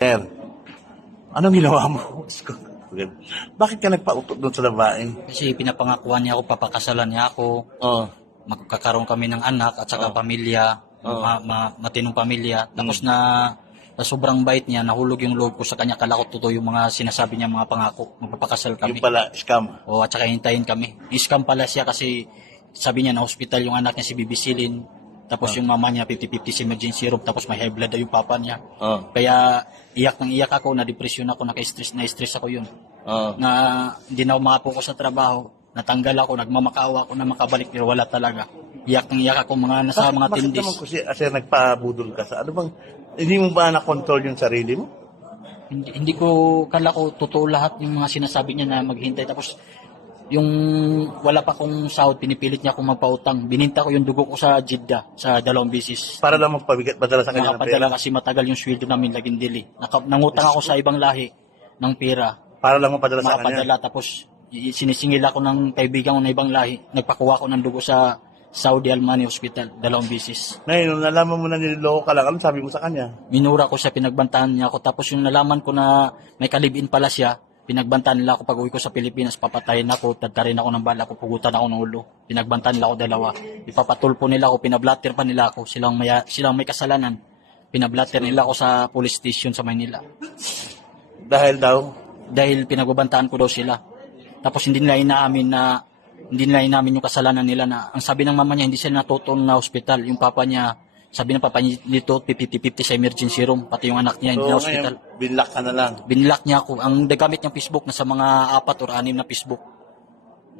Sir, anong ginawa mo? Bakit ka nagpautot doon sa babae? Kasi pinapangakuan niya ako, papakasalan niya ako, Oh, magkakaroon kami ng anak at saka Oo. pamilya, Oo. ma- ma- matinong pamilya. Mm. Tapos na sa sobrang bait niya, nahulog yung loob ko sa kanya. Kala ko totoo yung mga sinasabi niya, mga pangako. Magpapakasal yung kami. pala, scam. O at saka hintayin kami. Scam pala siya kasi sabi niya na hospital yung anak niya si Bibisilin. Tapos yung mama niya 50-50 sa emergency room. Tapos may high blood daw yung papa niya. Oh, Kaya iyak nang iyak ako, na-depression ako, naka-stress, na-stress ako yun. oh. Na hindi na ako makapokus sa trabaho. Natanggal ako, nagmamakaawa ako na makabalik pero wala talaga. Iyak nang iyak ako mga nasa Bakit- mga bakit tindis. naman kasi, kasi nagpabudol ka sa ano bang, hindi mo ba na-control yung sarili mo? Hindi, hindi ko, kala ko totoo lahat yung mga sinasabi niya na maghintay. Tapos yung wala pa akong sahod, pinipilit niya akong magpautang. Bininta ko yung dugo ko sa Jeddah, sa dalawang bisis. Para lang magpabigat padala sa kanya ng pera. Kasi matagal yung sweldo namin laging dili. Naka, nangutang ako sa ibang lahi ng pera. Para lang mapadala sa kanya. Makapadala tapos i- sinisingil ako ng kaibigan ko na ibang lahi. Nagpakuha ko ng dugo sa Saudi Almani Hospital, dalawang bisis. Ngayon, nung nalaman mo na niloloko ka lang, anong sabi mo sa kanya? Minura ko siya, pinagbantahan niya ako. Tapos yung nalaman ko na may kalibin pala siya, pinagbantahan nila ako pag uwi ko sa Pilipinas, papatayin ako, tadtarin ako ng bala ko, pugutan ako ng ulo. Pinagbantahan nila ako dalawa. Ipapatulpo nila ako, pinablatter pa nila ako. Silang may, silang may kasalanan. Pinablatter nila ako sa police station sa Maynila. Dahil daw, Dahil pinagbabantaan ko daw sila. Tapos hindi nila inaamin na hindi nila inamin yung kasalanan nila na ang sabi ng mama niya hindi sila natutong na hospital. Yung papa niya, sabi ng papa niya dito 50-50 sa emergency room, pati yung anak niya so na hospital. ngayon, binlock ka na lang. Binlock niya ako. Ang nagamit niyang Facebook nasa mga apat or anim na Facebook.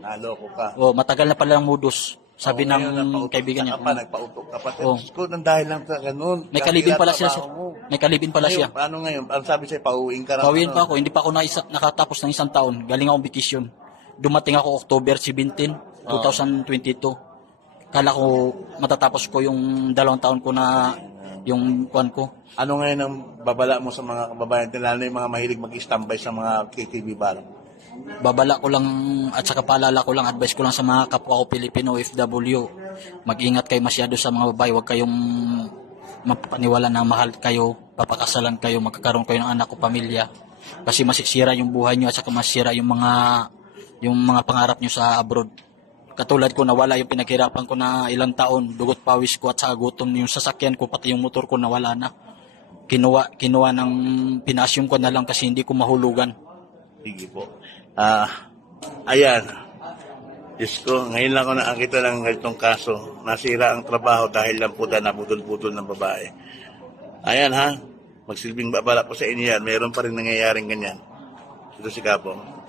Naloko ka. O matagal na pala ang modus. Sabi Oo, ng kaibigan niya. Pa, nagpautok ka pa. Oo. Diyos ko, nang dahil lang sa ganun. May kalibin pala siya. Mo. May kalibin pala siya. Ngayon, Paano ngayon? Ang sabi sa'yo, pauwiin ka na. Ano? pa ako, hindi pa ako na isa, nakatapos ng isang taon. Galing akong vacation. Dumating ako October 17, 2022. Kala ko matatapos ko yung dalawang taon ko na yung kuan ko. Ano ngayon ang babala mo sa mga kababayan, lalo na yung mga mahilig mag-standby sa mga KTV bar? Babala ko lang at saka paalala ko lang, advice ko lang sa mga kapwa ko Pilipino OFW. Mag-ingat kayo masyado sa mga babae, huwag kayong mapaniwala na mahal kayo, papakasalan kayo, magkakaroon kayo ng anak o pamilya. Kasi masisira yung buhay nyo at saka masisira yung mga yung mga pangarap nyo sa abroad. Katulad ko, nawala yung pinaghirapan ko na ilang taon, dugot pawis ko at saka gutom yung sasakyan ko, pati yung motor ko nawala na. Kinuha, kinuha ng pinasyong ko na lang kasi hindi ko mahulugan. Sige po. Ah, ayan. Diyos ko, ngayon lang ako nakakita ng ganitong kaso. Nasira ang trabaho dahil lang po na nabudol-budol ng babae. Ayan ha. Magsilbing babala po sa inyo yan. Meron pa rin nangyayaring ganyan. Ito si Kapo.